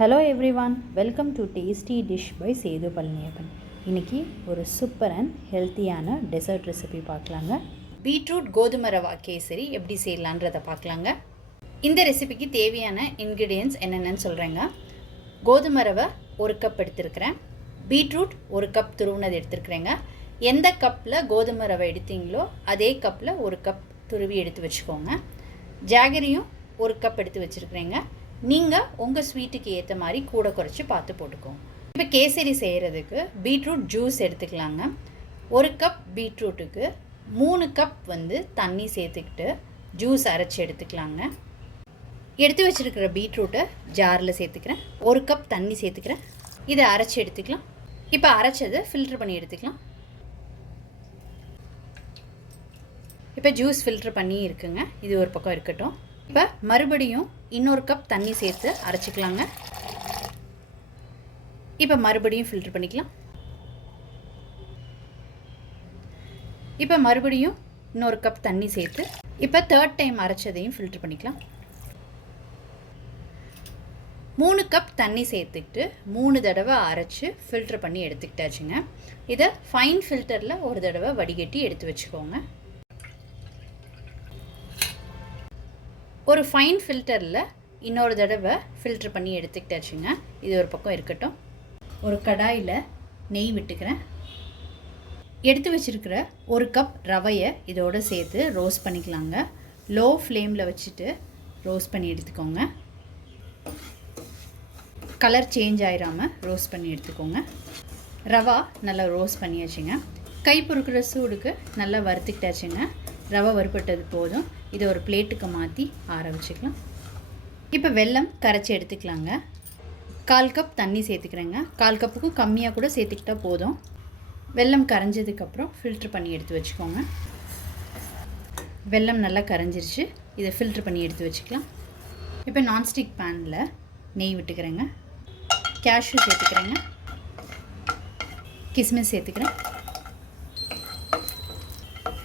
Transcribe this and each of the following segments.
Hello everyone, welcome to tasty dish by Sethu Palaniappan. இன்றைக்கி ஒரு super and ஹெல்த்தியான டெசர்ட் ரெசிபி பார்க்கலாங்க. பீட்ரூட் கோதுமை ரவா கேசரி எப்படி செய்யலான்றதை பார்க்கலாங்க. இந்த ரெசிபிக்கு தேவையான இன்க்ரீடியன்ட்ஸ் என்னென்னு சொல்கிறேங்க. கோதுமை ரவை 1 கப் எடுத்துருக்கிறேன். பீட்ரூட் 1 கப் துருவினது எடுத்துருக்குறேங்க. எந்த கப்பில் கோதுமை ரவை எடுத்தீங்களோ அதே கப்பில் 1 கப் துருவி எடுத்து வச்சுக்கோங்க. ஜாகரியும் 1 கப் எடுத்து வச்சுருக்குறேங்க. நீங்கள் உங்கள் ஸ்வீட்டுக்கு ஏற்ற மாதிரி கூட குறைச்சி பார்த்து போட்டுக்கோங்க. இப்போ கேசரி செய்கிறதுக்கு பீட்ரூட் ஜூஸ் எடுத்துக்கலாங்க. 1 கப் பீட்ரூட்டுக்கு 3 கப் தண்ணி சேர்த்துக்கிட்டு ஜூஸ் அரைச்சி எடுத்துக்கலாங்க. எடுத்து வச்சுருக்கிற பீட்ரூட்டை ஜாரில் சேர்த்துக்கிறேன். 1 கப் தண்ணி சேர்த்துக்கிறேன். இதை அரைச்சி எடுத்துக்கலாம். இப்போ அரைச்சதை ஃபில்ட்ரு பண்ணி எடுத்துக்கலாம். இப்போ ஜூஸ் ஃபில்ட்ரு பண்ணி இருக்குங்க. இது ஒரு பக்கம் இருக்கட்டும். இப்போ மறுபடியும் இன்னொரு கப் தண்ணி சேர்த்து அரைச்சிக்கலாங்க. இப்போ மறுபடியும் ஃபில்ட்ரு பண்ணிக்கலாம். இப்போ மறுபடியும் இன்னொரு கப் தண்ணி சேர்த்து இப்போ 3rd டைம் அரைச்சதையும் ஃபில்ட்ரு பண்ணிக்கலாம். 3 கப் தண்ணி சேர்த்துக்கிட்டு 3 தடவை அரைச்சி ஃபில்ட்ரு பண்ணி எடுத்துக்கிட்டாச்சுங்க. இதை ஃபைன் ஃபில்டரில் ஒரு தடவை வடிகட்டி எடுத்து வச்சுக்கோங்க. ஒரு ஃபைன் ஃபில்டரில் இன்னொரு தடவை ஃபில்ட்ரு பண்ணி எடுத்துக்கிட்டாச்சுங்க. இது ஒரு பக்கம் இருக்கட்டும். ஒரு கடாயில் நெய் விட்டுக்கிறேன். எடுத்து வச்சுருக்கிற 1 கப் ரவையை இதோடு சேர்த்து ரோஸ்ட் பண்ணிக்கலாங்க. லோ ஃப்ளேமில் வச்சுட்டு ரோஸ்ட் பண்ணி எடுத்துக்கோங்க. கலர் சேஞ்ச் ஆயிராமல் ரோஸ்ட் பண்ணி எடுத்துக்கோங்க. ரவா நல்லா ரோஸ்ட் பண்ணியாச்சுங்க. கை பொறுக்கிற சூடுக்கு நல்லா வறுத்துக்கிட்டாச்சுங்க. ரவை வறுப்பட்டது போதும். இதை ஒரு பிளேட்டுக்கு மாற்றி ஆற வச்சுக்கலாம். இப்போ வெல்லம் கரைச்சி எடுத்துக்கலாங்க. 1/4 கப் தண்ணி சேர்த்துக்கிறேங்க. 1/4 கப்புக்கும் கம்மியாக கூட சேர்த்துக்கிட்டா போதும். வெல்லம் கரைஞ்சதுக்கப்புறம் ஃபில்ட்ரு பண்ணி எடுத்து வச்சுக்கோங்க. வெல்லம் நல்லா கரைஞ்சிருச்சு. இதை ஃபில்ட்ரு பண்ணி எடுத்து வச்சுக்கலாம். இப்போ நான்ஸ்டிக் பேனில் நெய் விட்டுக்கிறேங்க. கேஷ்யூ சேர்த்துக்கிறேங்க. கிஸ்மிஸ் சேர்த்துக்கிறேன்.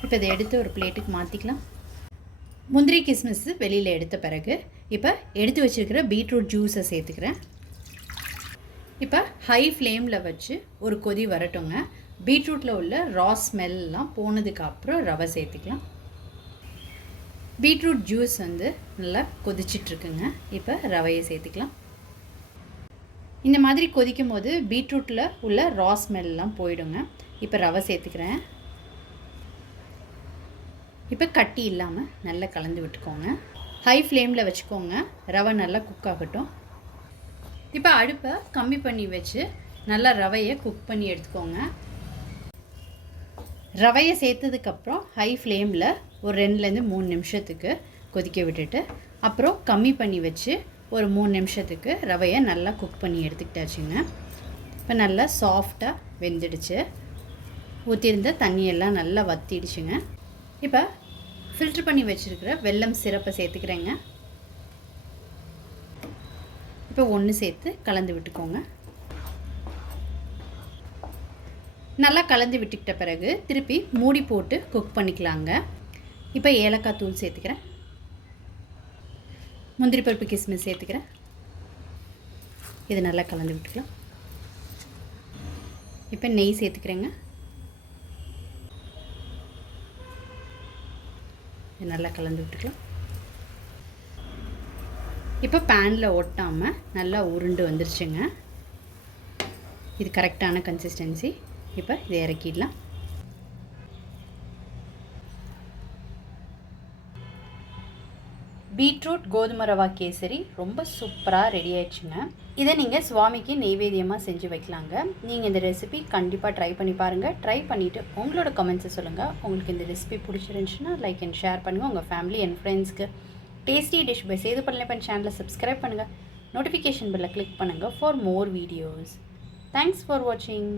இப்போ இதை எடுத்து ஒரு பிளேட்டுக்கு மாற்றிக்கலாம். முந்திரி கிஸ்மிஸ் வெளியில் எடுத்த பிறகு இப்போ எடுத்து வச்சுருக்கிற பீட்ரூட் ஜூஸை சேர்த்துக்கிறேன். இப்போ ஹை ஃப்ளேமில் வச்சு ஒரு கொதி வரட்டுங்க. பீட்ரூட்டில் உள்ள ரா ஸ்மெல்லாம் போனதுக்கப்புறம் ரவை சேர்த்துக்கலாம். பீட்ரூட் ஜூஸ் நல்லா கொதிச்சிட்ருக்குங்க. இப்போ ரவையை சேர்த்துக்கலாம். இந்த மாதிரி கொதிக்கும் போது பீட்ரூட்டில் உள்ள ரா ஸ்மெல்லாம் போயிடுங்க. இப்போ ரவை சேர்த்துக்கிறேன். இப்போ கட்டி இல்லாமல் நல்லா கலந்து விட்டுக்கோங்க. ஹை ஃப்ளேமில் வச்சுக்கோங்க. ரவை நல்லா குக் ஆகட்டும். இப்போ அடுப்பை கம்மி பண்ணி வச்சு நல்லா ரவையை குக் பண்ணி எடுத்துக்கோங்க. ரவையை சேர்த்ததுக்கப்புறம் ஹை ஃப்ளேமில் ஒரு 2லேருந்து 3 நிமிஷத்துக்கு கொதிக்க விட்டுட்டு அப்புறம் கம்மி பண்ணி வச்சு ஒரு 3 நிமிஷத்துக்கு ரவையை நல்லா குக் பண்ணி எடுத்துக்கிட்டாச்சுங்க. இப்போ நல்லா சாஃப்டாக வெந்துடுச்சு. ஊற்றிருந்த தண்ணியெல்லாம் நல்லா வற்றிடுச்சுங்க. இப்போ ஃபில்ட்ரு பண்ணி வச்சுருக்கிற வெல்லம் சிரப்பை சேர்த்துக்கிறேங்க. இப்போ 1 சேர்த்து கலந்து விட்டுக்கோங்க. நல்லா கலந்து விட்டுக்கிட்ட பிறகு திருப்பி மூடி போட்டு குக் பண்ணிக்கலாங்க. இப்போ ஏலக்காய் தூள் சேர்த்துக்கிறேன். முந்திரி பருப்பு கிஸ்மிஸ் சேர்த்துக்கிறேன். இது நல்லா கலந்து விட்டுக்கலாம். இப்போ நெய் சேர்த்துக்கிறேங்க. நல்லா கலந்து விட்டுக்கலாம். இப்போ பேனில் ஒட்டாமல் நல்லா உருண்டு வந்துருச்சுங்க. இது கரெக்டான கன்சிஸ்டன்சி. இப்போ இதை இறக்கிடலாம். பீட்ரூட் கோதுமை ரவா கேசரி ரொம்ப சூப்பராக ரெடி ஆயிடுச்சுங்க. இதை நீங்கள் சுவாமிக்கு நெய்வேத்தியமாக செஞ்சு வைக்கலாங்க. நீங்கள் இந்த ரெசிபி கண்டிப்பாக ட்ரை பண்ணி பாருங்கள். ட்ரை பண்ணிவிட்டு உங்களோட கமெண்ட்ஸை சொல்லுங்கள். உங்களுக்கு இந்த ரெசிபி பிடிச்சிருந்துச்சுன்னா லைக் அண்ட் ஷேர் பண்ணுங்கள். உங்கள் ஃபேமிலி அண்ட் ஃப்ரெண்ட்ஸ்க்கு tasty dish by Sethu Palaniappan சேனலை சப்ஸ்கிரைப் பண்ணுங்கள். நோட்டிஃபிகேஷன் பெல்லை கிளிக் பண்ணுங்கள் for more videos. Thanks for வாட்சிங்.